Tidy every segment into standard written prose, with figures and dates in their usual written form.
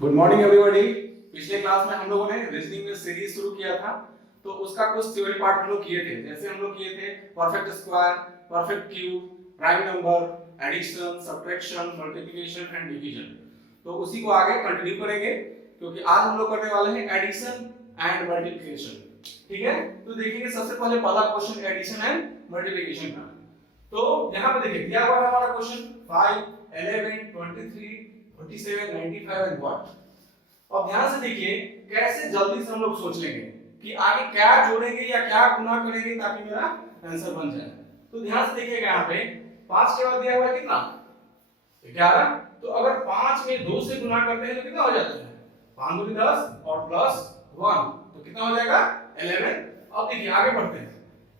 Good morning everybody. पिछले class में हम लोगों ने रीजनिंग में सीरीज शुरू किया था, तो उसका कुछ थ्योरी पार्ट हम लोग किए थे। जैसे हम लोग किए थे perfect square, perfect cube, prime number, addition, subtraction, multiplication and division. तो उसी को आगे कंटिन्यू करेंगे, क्योंकि आज हम लोग करने वाले हैं एडिशन एंड मल्टीप्लिकेशन। ठीक है, तो देखेंगे सबसे पहले पहला क्वेश्चन एडिशन एंड मल्टीप्लिकेशन का। तो यहाँ पे देखिए दिया हुआ है हमारा क्वेश्चन 5, 11, 23, 47, 95 एंड व्हाट। अब ध्यान से देखिए कैसे जल्दी से हम लोग सोच लेंगे कि आगे क्या जोड़ेंगे या क्या गुना करेंगे ताकि मेरा आंसर बन जाए। तो ध्यान से देखिएगा यहाँ पे 5 के बाद दिया हुआ है कितना 11। तो अगर 5 में 2 से गुना करते हैं तो कितना हो जाता है 5 दूनी 10 और प्लस 1 तो कितना हो जाएगा 11। अब देखिए आगे बढ़ते हैं।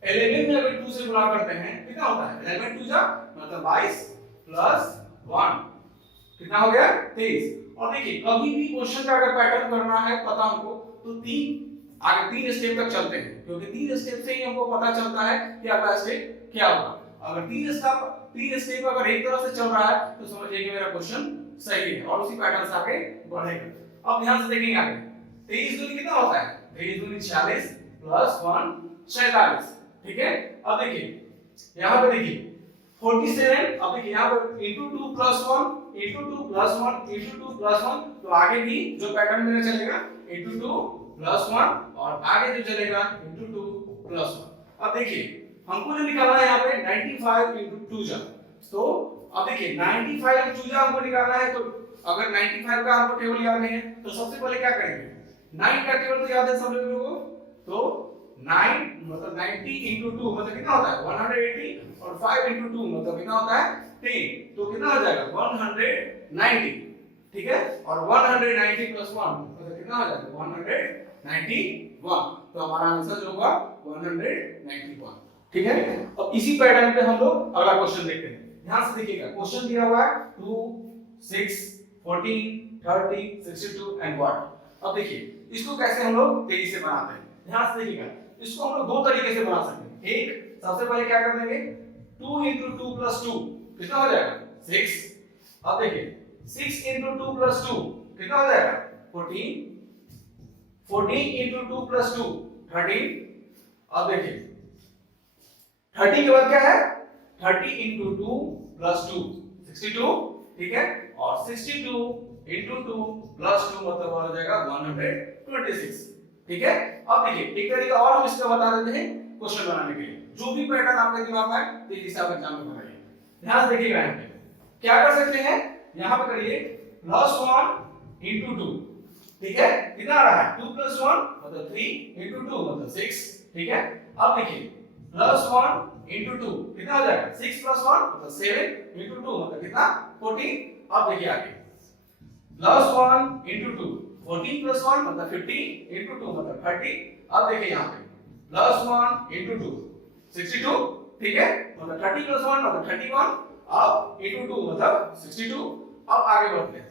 11 में अगर 2 से गुना करते हैं कितना होता है 11 2 जा मतलब 22 प्लस 1 कितना हो गया 23। और देखिए कभी भी क्वेश्चन का अगर पैटर्न करना है पता हमको तो आगे 3 स्टेप तक चलते हैं, क्योंकि 3 स्टेप से ही हमको पता चलता है कि अगला स्टेप क्या होगा। अगर 3 स्टेप अगर एक तरफ से चल रहा है तो समझिए कि मेरा क्वेश्चन सही है और उसी पैटर्न से आगे बढ़ेगा। अब ध्यान से देखेंगे आगे 23 दूनी कितना होता है 23 दूनी 46 प्लस 1 47। ठीक है, अब देखिए यहाँ पे देखिए 47। अब देखिए यहाँ पर into 2 plus 1 into 2 plus 1 into 2 plus 1 तो आगे भी जो पैटर्न मेरा चलेगा into 2 plus 1 और आगे जो चलेगा into 2 plus 1। अब देखिए हमको जो निकालना है यहाँ पे 95 into 2 जा। तो अब देखिए 95 into 2 जा हमको निकालना है। तो अगर 95 का हमको टेबल याद नहीं है तो सबसे पहले क्या करेंगे 9 का टेबल तो याद है सब लोगों को। तो 9 मतलब 90 into 2 मतलब कितना होता है 180 और 5 into 2 मतलब कितना होता है 10 तो कितना हो जाएगा 190। ठीक है, और 190 plus 1 मतलब कितना हो जाएगा 191। तो हमारा आंसर जो होगा 191। ठीक है, अब इसी पैटर्न पे हम लोग अगला क्वेश्चन देखते हैं। ध्यान से देखिएगा क्वेश्चन दिया हुआ है 2, 6, 14, 30, 62 एंड व्हाट। अब देखिए इसको कैसे हम लोग तेजी से बनाते हैं। ध्यान से देखिएगा इसको हम लोग दो तरीके से बना सकते हैं। एक सबसे पहले क्या कर देंगे 2 into 2 plus 2 कितना हो जाएगा 6। अब देखिए 6 into 2 plus 2 कितना हो जाएगा 14। 14 into 2 plus 2 13। अब देखिए 30 के बाद क्या है 30 into 2 plus 2 62। ठीक है, और 62 into 2 plus 2 मतलब हो जाएगा 126। ठीक है, अब देखिए एक तरीका और हम इसका बता देते हैं क्वेश्चन बनाने के लिए। जो भी पैटर्न आपके दिमाग में है तेजी से आप एग्जाम में बनाइए। ध्यान से देखिएगा यहाँ पे क्या कर सकते हैं, यहाँ पे करिए +1 into 2। ठीक है, कितना आ रहा है 2 plus 1 मतलब 3 into 2 मतलब 6। ठीक है, अब देखिए +1 into 2 कितना हो जाएगा 6 plus 1 मतलब 7 into 2 मतलब कितना 14। अब देखिए आगे +1 into 2 14 plus 1 मतलब 15 into 2 मतलब 30। अब देखिए यहाँ पे +1 into 2 62। ठीक है, मतलब 30 plus 1 मतलब 31। अब into 2 मतलब 62। अब आगे बढ़ते हैं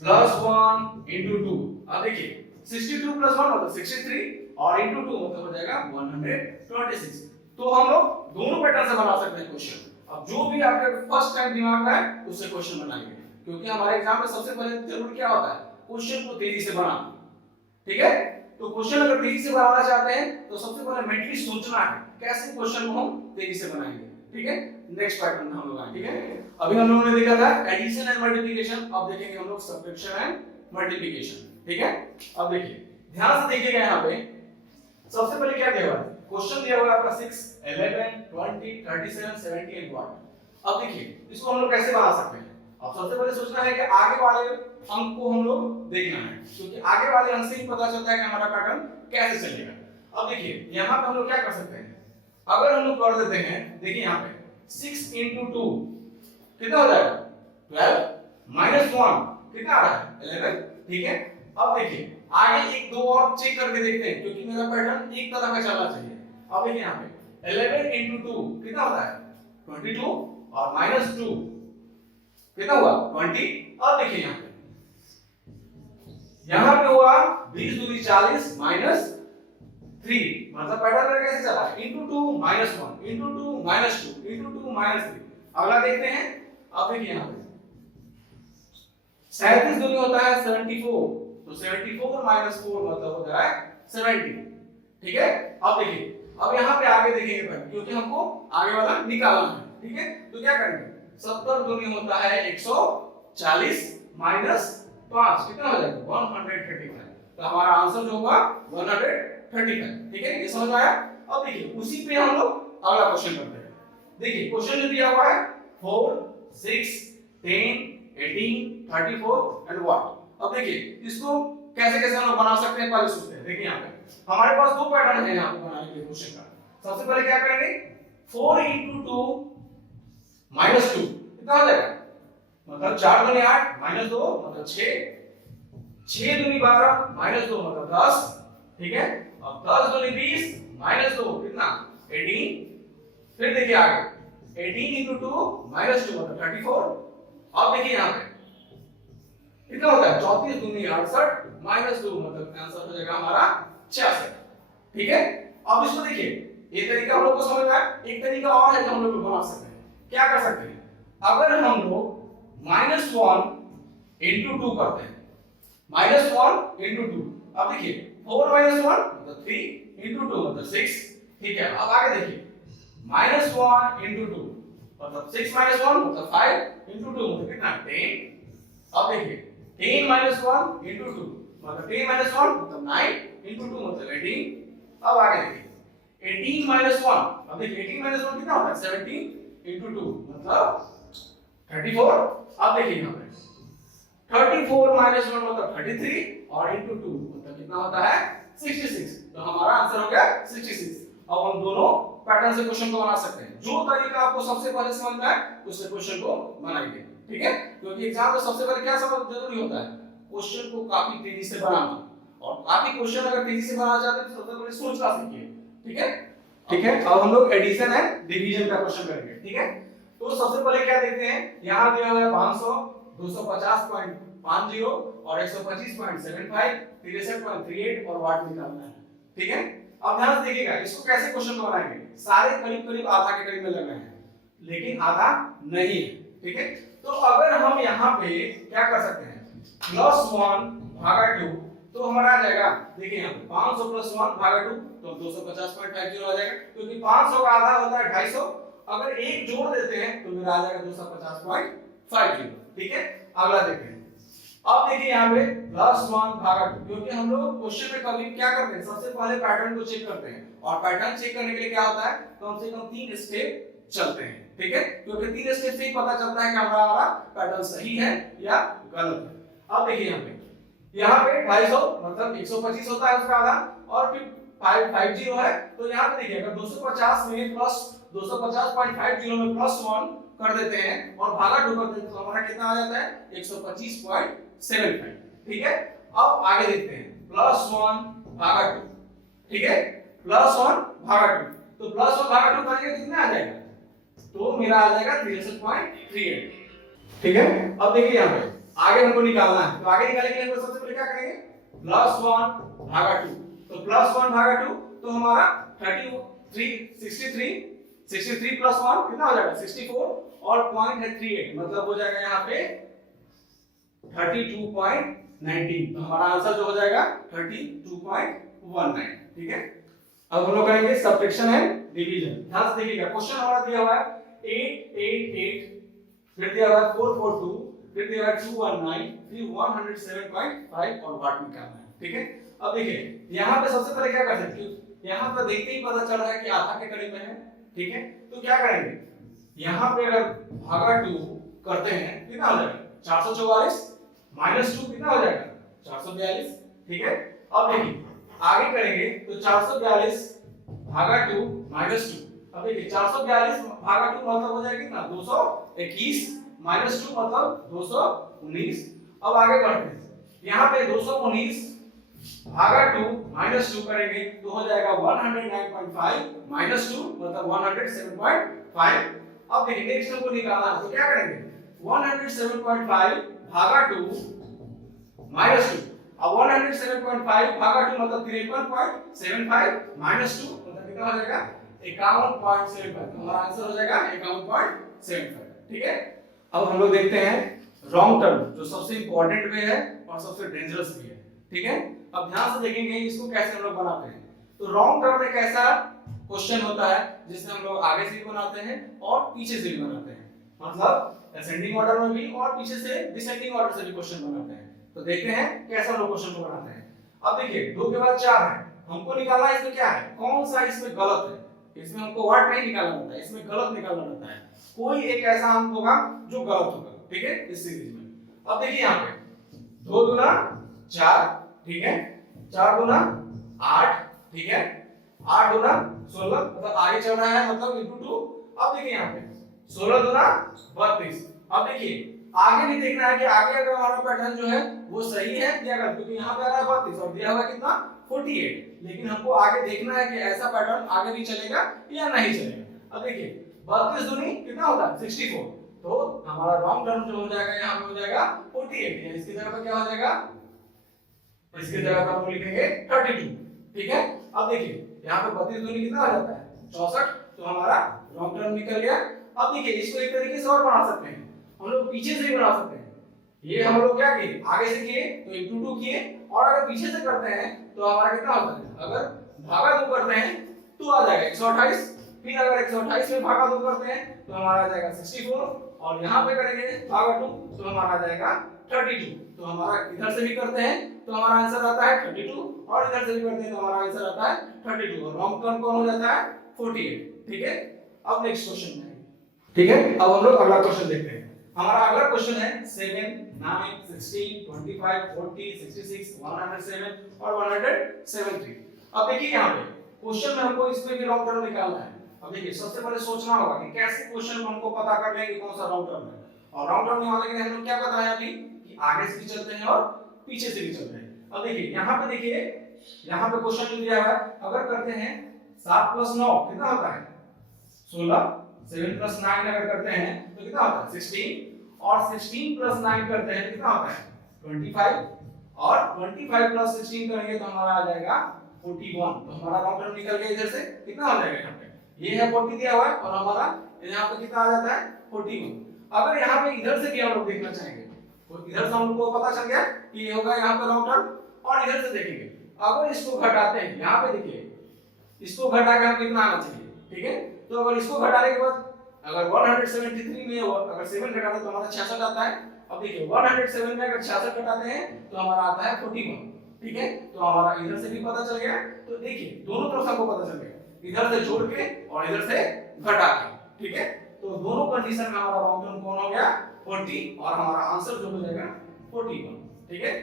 +1 into 2। अब देखिए 62 plus 1 मतलब 63 और into 2 मतलब हो जाएगा 126। तो हम लोग दोनों पैटर्न से बना सकते हैं क्वेश्चन। अब जो भी आपके फर्स्ट टाइम दिमाग में है उससे क्वेश्चन बनाएंगे, क्योंकि हमारे एग्जाम में सबसे पहले जरूरी क्या होता है क्वेश्चन को तेजी से बनाना। ठीक है, तो क्वेश्चन अगर तेजी से बनाना चाहते हैं तो सबसे पहले मेंटली सोचना है कैसे क्वेश्चन को हम तेजी से बनाएंगे। ठीक है, नेक्स्ट पैटर्न हम लोग आएंगे। ठीक है, अभी हम लोगों ने देखा था एडिशन एंड मल्टीप्लिकेशन, अब देखेंगे हम लोग सब्ट्रैक्शन एंड मल्टीप्लिकेशन। ठीक है, अब देखिए ध्यान से देखिएगा यहाँ पे सबसे पहले क्या दिया हुआ है क्वेश्चन दिया हुआ है आपका 6, 11, 20, 37, 70 एंड व्हाट। अब देखिए इसको हम लोग कैसे बना सकते हैं। अब सबसे पहले सोचना है कि आगे वाले अंक को हम लोग देखना है, क्योंकि आगे वाले अंक से ही पता चलता है कि हमारा पैटर्न कैसे चलेगा। अब देखिए यहाँ पे हम लोग क्या कर सकते हैं, अगर हम लोग कर देते हैं देखिए यहाँ पे 6 into 2 कितना हो जाएगा 12 minus 1 कितना आ रहा है 11। ठीक है, अब देखिए आगे एक दो और चेक करके देखते हैं, क्योंकि मेरा पैटर्न एक तरह का चलना चाहिए। अब देखिए यहाँ पे 11 into 2 कितना होता है 22 और -2 कितना हुआ 20। अब देखिए यहाँ पे हुआ 20 दूनी 40 -3 मतलब पैटर्न मेरा कैसे चला है into 2 -1 into 2 -2 into 2 -3। अगला देखते हैं। अब देखिए यहाँ पे 37 दूनी होता है 74, तो 74 माइनस 4 मतलब होता है 70। ठीक है, अब देखिए, अब यहाँ पे आगे देखेंगे पहले, क्योंकि हमको आगे वाला निकालना है। ठीक है, तो क्या करेंगे, 70 दूनी होता है 140 माइनस 5 कितना हो जाएगा 135। तो हमारा आंसर जो होगा 135। ठीक है, ये समझ में आया। अब देखिए उसी पे हम लोग अगला क्वेश्चन करते हैं। देखिए क्वेश्चन जो दिया हुआ है 4 6 10 18 34 एंड व्हाट। अब देखिए इसको कैसे कैसे हम लोग बना सकते हैं पहले सोचते हैं। देखिए यहाँ पे हमारे पास दो पैटर्न है यहाँ पे बनाने के लिए क्वेश्चन का। सबसे पहले क्या करेंगे, 4 into 2 minus 2 कितना हो जाएगा, मतलब 4 दूनी 8 माइनस 2 मतलब 6, 6 दूनी 12 माइनस 2 मतलब 10। ठीक है, अब 10 दूनी 20 माइनस 2 कितना 18। फिर देखिए आगे 18 into 2 minus 2 मतलब 34। अब देखिए यहाँ पे कितना होता है 34 दूनी 68 माइनस 2 मतलब आंसर हो जाएगा हमारा 66। ठीक है, अब इसको देखिए, ये तरीका हम लोग को समझ में आया। एक तरीका और है जो हम लोग बना सकते हैं। क्या कर सकते हैं, अगर हम लोग -1 into 2 करते हैं, -1 into 2, अब देखिए 4 - 1 मतलब 3 into 2 मतलब 6। ठीक है, अब आगे देखिए -1 into 2 मतलब 6 - 1 मतलब 5 into 2 मतलब कितना 10। अब देखिए 10 - 1 into 2 मतलब 10 - 1 मतलब 9 into 2 मतलब 18। अब आगे देखिए 18 - 1, अब देखिए 18 - 1 कितना होता है 17 into 2 मतलब 34। अब देखिए यहाँ पे 34 - 1 मतलब 33 और into 2 मतलब कितना होता है 66। तो हमारा आंसर हो गया 66। अब हम दोनों पैटर्न से क्वेश्चन को बना सकते हैं। जो तरीका आपको सबसे पहले समझ में आए उससे क्वेश्चन को बनाइए। ठीक है, क्योंकि एग्जाम में सबसे पहले क्या समझ जरूरी होता है, क्वेश्चन को काफी तेजी से बनाना। और काफी क्वेश्चन अगर तेजी से बनाना चाहते हैं तो सबसे पहले सोचना सीखिए। ठीक है, ठीक है, अब हम लोग एडिशन एंड डिवीजन का क्वेश्चन करेंगे। ठीक है, तो सबसे पहले क्या देखते हैं, यहाँ दिया हुआ है 500 250.50 और 125.75 63.38 और वाट निकालना है। ठीक है, अब ध्यान से देखिएगा इसको कैसे क्वेश्चन को बनाएंगे। सारे करीब करीब आधा के करीब में लग रहे हैं लेकिन आधा नहीं है। ठीक है, तो अगर हम यहाँ पे क्या कर सकते हैं, +1 भागा 2, तो हमारा आ जाएगा, देखिए यहाँ पे 500 + 1 भागा 2 तो 250.50 आ जाएगा, क्योंकि 500 का आधा होता है 250। अगर एक जोड़ देते हैं तो मेरा आ जाएगा 250.50। ठीक है, अगला देखते हैं। अब देखिए यहाँ पे +1 भागा 2, क्योंकि हम लोग क्वेश्चन में कभी क्या करते हैं, सबसे पहले पैटर्न को चेक करते हैं। और पैटर्न चेक करने के लिए क्या होता है, कम से कम 3 स्टेप चलते हैं। ठीक है, क्योंकि 3 स्टेप से ही पता चलता है कि हमारा पैटर्न सही है या गलत है। अब देखिए यहाँ पे 250 मतलब 125 होता है उसका आधा, और फिर 550 है, तो यहाँ पे देखिए अगर 250 में प्लस 250.50 में +1 कर देते हैं और भागा 2 कर देते हैं तो हमारा कितना आ जाता है 125.75। ठीक है, अब आगे देखते हैं +1 भागा 2। ठीक है, +1 भागा 2, तो +1 भागा 2 करेंगे कितना आ जाएगा, तो मेरा आ जाएगा 63.38। ठीक है, अब देखिए यहाँ पे आगे हमको निकालना है, तो आगे निकालने के लिए सबसे पहले क्या करेंगे, +1 भागा 2, तो +1 भागा 2 तो हमारा 63 + 1 कितना हो जाएगा 64 और पॉइंट है 38 मतलब हो जाएगा यहाँ पे 32.19। तो हमारा आंसर जो हो जाएगा 32.19। ठीक है, अब हम लोग करेंगे सब्ट्रैक्शन एंड डिवीजन। ध्यान से देखिएगा, क्वेश्चन हमारा दिया हुआ है 888, फिर दिया हुआ है 442, फिर दिया हुआ है 219, फिर 107.5 और वाट निकालना है। ठीक है, अब देखिए यहाँ पे सबसे पहले क्या कर सकते हैं, यहाँ पे देखते ही पता चल रहा है कि आधा के करीब में है। ठीक है, तो क्या करेंगे, यहाँ पे अगर भागा 2 करते हैं कितना हो जाएगा 444 -2 कितना हो जाएगा 442। ठीक है, अब देखिए आगे करेंगे तो 442 भागा 2 -2। अब देखिए 442 भागा 2 मतलब हो जाएगा कितना 221 -2 मतलब 219। अब आगे बढ़ते हैं, यहाँ पे 219 भागा 2 -2 करेंगे तो हो जाएगा 109.5 -2 मतलब 107.5। अब देखिए नेक्स्ट हमको निकालना है, तो क्या करेंगे 107.5 भागा 2 -2। अब 107.5 भागा 2 मतलब 53.75 -2 मतलब कितना हो जाएगा 51.75। हमारा आंसर हो जाएगा 51.75। ठीक है, अब हम लोग देखते हैं रॉन्ग टर्म, जो सबसे इंपॉर्टेंट वे है और सबसे डेंजरस भी है। ठीक है, अब ध्यान से देखेंगे इसको कैसे हम लोग बनाते हैं। तो रॉन्ग टर्म एक ऐसा क्वेश्चन होता है जिसमें हम लोग आगे से भी बनाते हैं और पीछे से भी बनाते हैं, मतलब असेंडिंग ऑर्डर में भी और पीछे से डिसेंडिंग ऑर्डर से भी क्वेश्चन बनाते हैं। तो देखते हैं कैसे हम लोग क्वेश्चन को बनाते हैं। अब देखिए 2 के बाद 4 है, हमको निकालना है इसमें क्या है, कौन सा इसमें गलत है। इसमें हमको व्हाट नहीं निकालना होता है, इसमें गलत निकालना होता है। कोई एक ऐसा अंक होगा जो गलत होगा। ठीक है, इस सीरीज में। अब देखिए यहाँ पे 2 दूना 4, ठीक है, 4 दूना 8, ठीक है, 8 दूना 16, मतलब आगे चल रहा है, मतलब इनटू 2। अब देखिए यहाँ पे 16 दूना 32। अब देखिए आगे भी देखना है कि आगे अगर हमारा पैटर्न जो है वो सही है या गलत, क्योंकि यहाँ पे आ रहा है 32 और दिया हुआ कितना 48, लेकिन हमको आगे देखना है कि ऐसा पैटर्न आगे भी चलेगा या नहीं चलेगा। अब देखिए 32 दूनी कितना होता है 64, तो हमारा रॉन्ग टर्म जो हो जाएगा यहाँ पे हो जाएगा 48, या इसकी जगह पे क्या हो जाएगा, इसकी जगह पे हम लिखेंगे 32। ठीक है, अब देखिए यहाँ पे 32 दूनी कितना आ जाता है 64, तो हमारा रॉन्ग टर्म निकल गया। अब देखिए इसको एक तरीके से और बना सकते हैं, हम लोग पीछे से भी बना सकते हैं। ये हम लोग क्या किए, आगे से किए तो इनटू 2 किए, और अगर पीछे से करते हैं तो हमारा कितना होता है, अगर भागा 2 करते हैं तो आ जाएगा 128, फिर अगर 128 में भागा 2 करते हैं तो हमारा आ जाएगा 64, और यहाँ पे करेंगे भागा 2 तो हमारा आ जाएगा 32। तो हमारा इधर से भी करते हैं तो हमारा आंसर आता है 32, और इधर से भी करते हैं तो हमारा आंसर आता है 32, और रॉन्ग टर्म कौन हो जाता है 48। ठीक है, अब नेक्स्ट क्वेश्चन में, ठीक है, अब हम लोग अगला क्वेश्चन देखते हैं। हमारा अगला क्वेश्चन है 7, 9, 16, 25, 40, 66, 107 और 173। अब देखिए यहाँ पे क्वेश्चन में हमको इसमें भी रॉन्ग टर्म निकालना है। अब देखिए सबसे पहले सोचना होगा कि कैसे क्वेश्चन में हमको पता कर लेंगे कौन सा रॉन्ग टर्म है। और रॉन्ग टर्म निकालने के लिए हम लोग क्या बताया अभी कि आगे से भी चलते हैं और पीछे से भी चलते हैं। अब देखिए यहाँ पे देखिए, यहाँ पे क्वेश्चन जो दिया हुआ है, अगर करते हैं 7 + 9 कितना होता है 16, 7 + 9 अगर करते हैं तो कितना होता है 16, और 16 + 9 करते हैं तो कितना होता है 25, और 25 + 16 करेंगे तो हमारा आ जाएगा 41। तो हमारा रॉन्ग टर्म निकल गया, इधर से कितना हो जाएगा, यहाँ पे ये है 40 दिया हुआ है, और हमारा यहाँ पे कितना आ जाता है 41। अगर यहाँ पे इधर से भी हम लोग देखना चाहेंगे तो इधर से हम लोग को पता चल गया कि ये होगा यहाँ पे रॉन्ग टर्म, और इधर से देखेंगे अगर इसको घटाते हैं, यहाँ पे देखिए इसको घटा के हम कितना आना चाहिए। ठीक है, तो अगर इसको घटाने के बाद अगर 173 में अगर 7 घटाते तो हमारा 66 आता है। अब देखिए 107 में अगर 66 घटाते हैं तो हमारा आता है 41। ठीक है, तो हमारा इधर से भी पता चल गया। तो देखिए दोनों तरफ हमको पता चल गया, इधर से जोड़ के और इधर से घटा के। ठीक है, तो दोनों कंडीशन में हमारा रॉन्ग टर्म कौन हो गया 40, और हमारा आंसर जो हो जाएगा 41। ठीक है,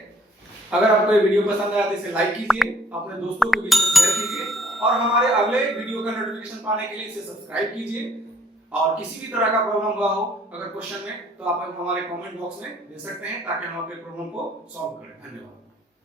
अगर आपको ये वीडियो पसंद आया तो इसे लाइक कीजिए, अपने दोस्तों के बीच में शेयर कीजिए, और हमारे अगले वीडियो का नोटिफिकेशन पाने के लिए इसे सब्सक्राइब कीजिए। और किसी भी तरह का प्रॉब्लम हुआ हो अगर क्वेश्चन में, तो आप हमारे कमेंट बॉक्स में दे सकते हैं ताकि हम आपके प्रॉब्लम को सॉल्व करें। धन्यवाद।